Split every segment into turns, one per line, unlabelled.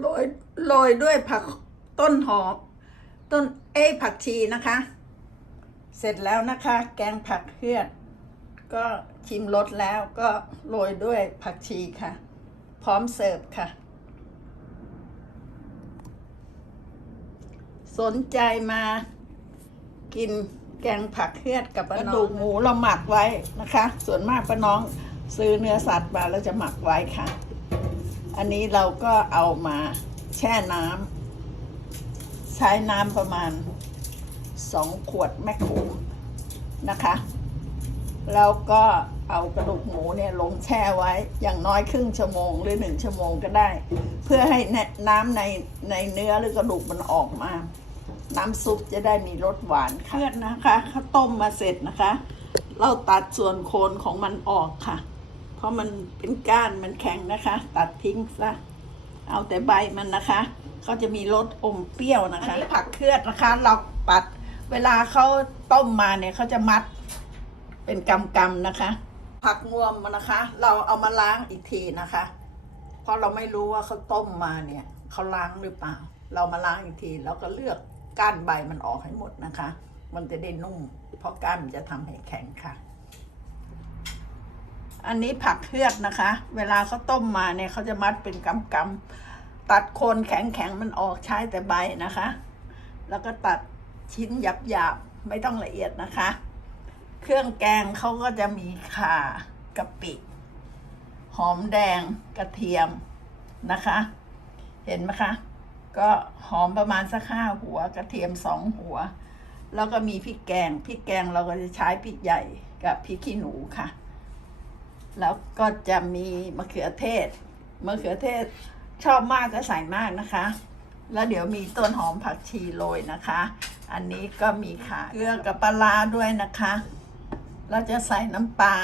โรยโรยด้วยผักต้นหอม ต้นเอ้ยผักชีนะคะ เสร็จแล้วนะคะ แกงผักเฮือดก็ชิมรสแล้วก็โรยด้วยผักชีค่ะ พร้อมเสิร์ฟค่ะ สนใจมากินแกงผักเฮือดกับกระดูกหมูเราหมักไว้นะคะ ส่วนมากป้าน้องซื้อเนื้อสัตว์มาแล้วจะหมักไว้ค่ะ อันนี้เราก็เอามาแช่น้ำใช้น้ำประมาณสองขวดแมคโครนะคะ แล้วก็เอากระดูกหมูเนี่ยลงแช่ไว้อย่างน้อยครึ่งชั่วโมงหรือหนึ่งชั่วโมงก็ได้ เพื่อให้น้ำในในเนื้อหรือกระดูกมันออกมา น้ำซุปจะได้มีรสหวานค่ะเลือดนะคะข้าวต้มมาเสร็จนะคะ เราตัดส่วนโคนของมันออกค่ะ ราะมันเป็นก้านมันแข็งนะคะ ตัดทิ้งซะเอาแต่ใบมันนะคะเขาจะมีรสอมเปรี้ยวนะคะอันนี้ผักเคลือดนะคะ เราปัดเวลาเขาต้มมาเนี่ยเขาจะมัดเป็นกำๆนะคะ ผักงวมนะคะ เราเอามาล้างอีกทีนะคะ เพราะเราไม่รู้ว่าเขาต้มมาเนี่ยเขาล้างหรือเปล่า เรามาล้างอีกทีแล้วก็เลือกก้านใบมันออกให้หมดนะคะ มันจะได้นุ่ม เพราะก้านมันจะทำให้แข็งค่ะ อันนี้ผักเฮือดนะคะ เวลาเขาต้มมาเนี่ยเขาจะมัดเป็นกำกำๆตัดโคนแข็งแข็งๆมันออกใช้แต่ใบนะคะ แล้วก็ตัดชิ้นหยาบหยาบๆไม่ต้องละเอียดนะคะ เครื่องแกงเขาก็จะมีข่ากะปิ หอมแดงกระเทียมนะคะ เห็นไหมคะ ก็หอมประมาณสักห้าหัวกระเทียมสองหัว แล้วก็มีพริกแกงพริกแกงเราก็จะใช้พริกใหญ่กับพริกขี้หนูค่ะ แล้วก็จะมีมะเขือเทศ มะเขือเทศชอบมากก็ใส่มากนะคะ แล้วเดี๋ยวมีต้นหอมผักชีโรยนะคะ อันนี้ก็มีขาเกลือกับปลาร้าด้วยนะคะ เราจะใส่น้ำปลา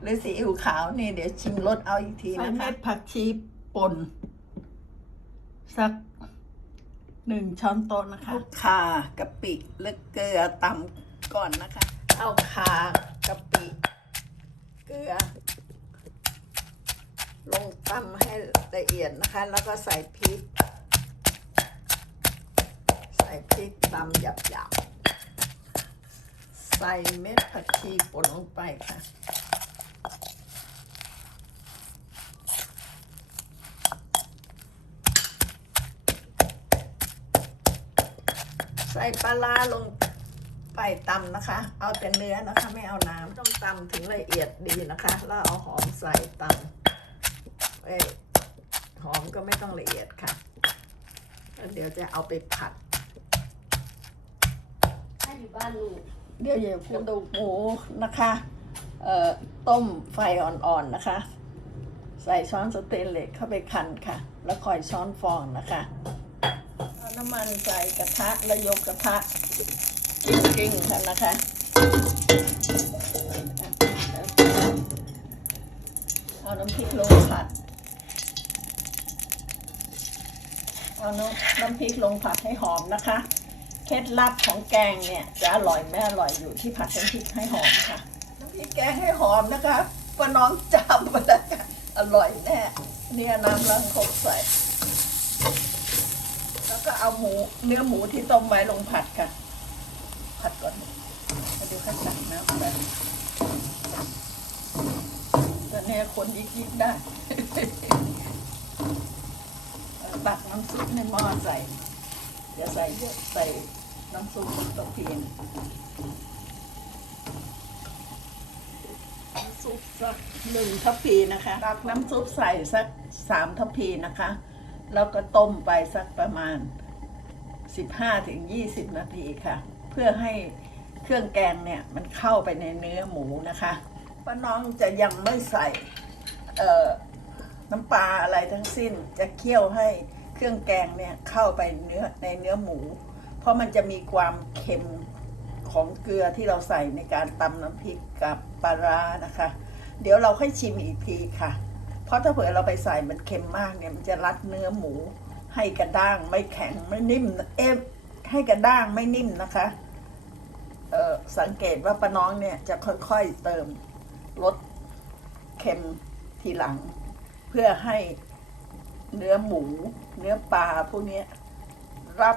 หรือซีอิ๊วขาวนี่เดี๋ยวชิมรสเอาอีกทีนะคะเม็ดผักชีป่นสักหนึ่งช้อนโต๊ะนะคะข่ากะปิและเกลือตำก่อนนะคะ เอาข่ากะปิ เกลือ ลงตำให้ละเอียดนะคะ แล้วก็ใส่พริก ใส่พริกตำหยาบๆ ใส่เม็ดผักชีป่นลงไปค่ะใส่ปลาร้าลงไปตำนะคะ เอาแต่เนื้อนะคะ ไม่เอาน้ำต้องตำถึงละเอียดดีนะคะ แล้วเอาหอมใส่ตำ อ้ยหอมก็ไม่ต้องละเอียดค่ะแล้วเดี๋ยวจะเอาไปผัด
ถ้าอยู่บ้านลูก
เดี๋ยวอย่ากระดูกหมูนะคะเอ่อต้มไฟอ่อนๆนะคะ ใส่ช้อนสเตนเลสเข้าไปคั้นค่ะ แล้วคอยช้อนฟองนะคะเอาน้ำมันใส่กระทะแล้วยกกระทะกิ้งๆค่ะนะคะเอาน้ำพริกลงผัด เอาน้ำน้ำพริกลงผัดให้หอมนะคะ เคล็ดลับของแกงเนี่ยจะอร่อยไม่อร่อยอยู่ที่ผัดน้ำพริกให้หอมค่ะ น้ำพริกแกงให้หอมนะคะป้าน้องจำมาแล้วค่ะอร่อยแน่ เนี่ยน้ำล้างครกใส่ แล้วก็เอาหมูเนื้อหมูที่ต้มไว้ลงผัดค่ะ ผัดก่อนมาดูขั้นตักน้ำไปแต่เนี่ยคนยิกๆได้ ตักน้ำซุปในหม้อใส่อย่าใส่เยอะใส่น้ำซุปตะเพียนน้ำซุปสักหนึ่งทัพพีนะคะตักน้ำซุปใส่สักสามทัพพีนะคะ แล้วก็ต้มไปสักประมาณ 15ถึง20 นาทีค่ะ เพื่อให้เครื่องแกงเนี่ยมันเข้าไปในเนื้อหมูนะคะป้าน้องจะยังไม่ใส่น้ำปลาอะไรทั้งสิ้นจะเคี่ยวให้ เครื่องแกงเนี่ยเข้าไปเนื้อในเนื้อหมู เพราะมันจะมีความเค็มของเกลือที่เราใส่ในการตำน้ำพริกกับปลาร้านะคะ เดี๋ยวเราค่อยชิมอีกทีค่ะ เพราะถ้าเผื่อเราไปใส่มันเค็มมากเนี่ยมันจะรัดเนื้อหมู ให้กระด้างไม่แข็งไม่นิ่มเอ๊ะให้กระด้างไม่นิ่มนะคะเออสังเกตว่าป้าน้องเนี่ยจะค่อยๆเติมรสเค็มทีหลัง เพื่อให้ เนื้อหมู เนื้อปลาพวกเนี้ยรับ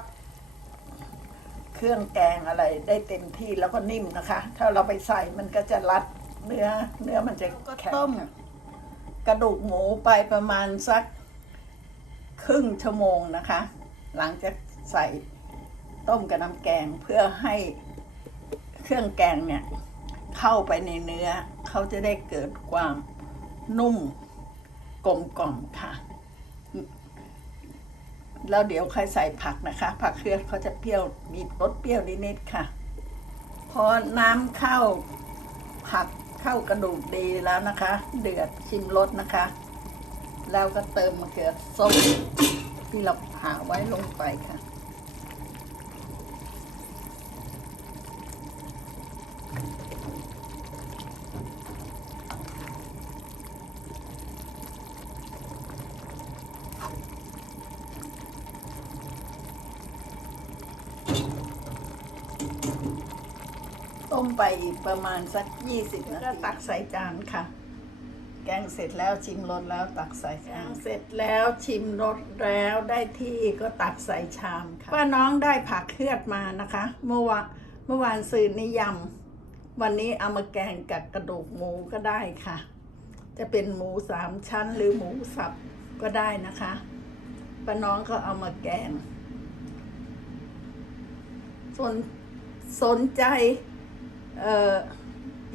เครื่องแกงอะไรได้เต็มที่แล้วก็นิ่มนะคะ ถ้าเราไปใส่มันก็จะรัดเนื้อ เนื้อมันจะแข็งต้ม กระดูกหมูไปประมาณสักครึ่งชั่วโมงนะคะ หลังจากใส่ต้มกับน้ำแกงเพื่อให้เครื่องแกงเนี่ยเข้าไปในเนื้อ เขาจะได้เกิดความนุ่มกลมกล่อมค่ะ แล้วเดี๋ยวค่อยใส่ผักนะคะ ผักเครือเขาจะเปรี้ยวมีรสเปรี้ยวนิดๆค่ะ พอน้ำเข้าผักเข้ากระดูกดีแล้วนะคะ เดือดชิมรสนะคะ แล้วก็เติมมะเขือส้มที่เราผ่าไว้ลงไปค่ะ มไปอีกประมาณสักยี่สิบนาทีตักใส่จานค่ะ แกงเสร็จแล้วชิมรสแล้วตักใส่จานเสร็จแล้วชิมรสแล้วได้ที่ก็ตักใส่ชามค่ะป้าน้องได้ผักเคลือดมานะคะ เมื่อวานเมื่อวานซื้อนิยำวันนี้เอามาแกงกับกระดูกหมูก็ได้ค่ะ จะเป็นหมูสามชั้นหรือหมูสับก็ได้นะคะป้าน้องก็เอามาแกงสนสนใจเอ่อ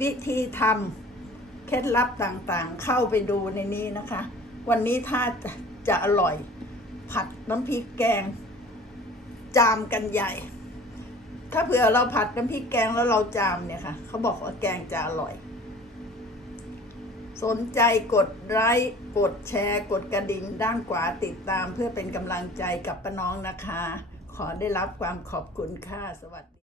วิธีทำเคล็ดลับต่างๆ เข้าไปดูในนี้นะคะ วันนี้ถ้าจะจะอร่อย ผัดน้ำพริกแกง จามกันใหญ่ ถ้าเผื่อเราผัดน้ำพริกแกงแล้วเราจามเนี่ยค่ะ เขาบอกว่าแกงจะอร่อย สนใจกดไลค์กดแชร์ กดกระดิ่งด้านขวาติดตามเพื่อเป็นกำลังใจกับป้าน้องนะคะ ขอได้รับความขอบคุณค่ะสวัสดี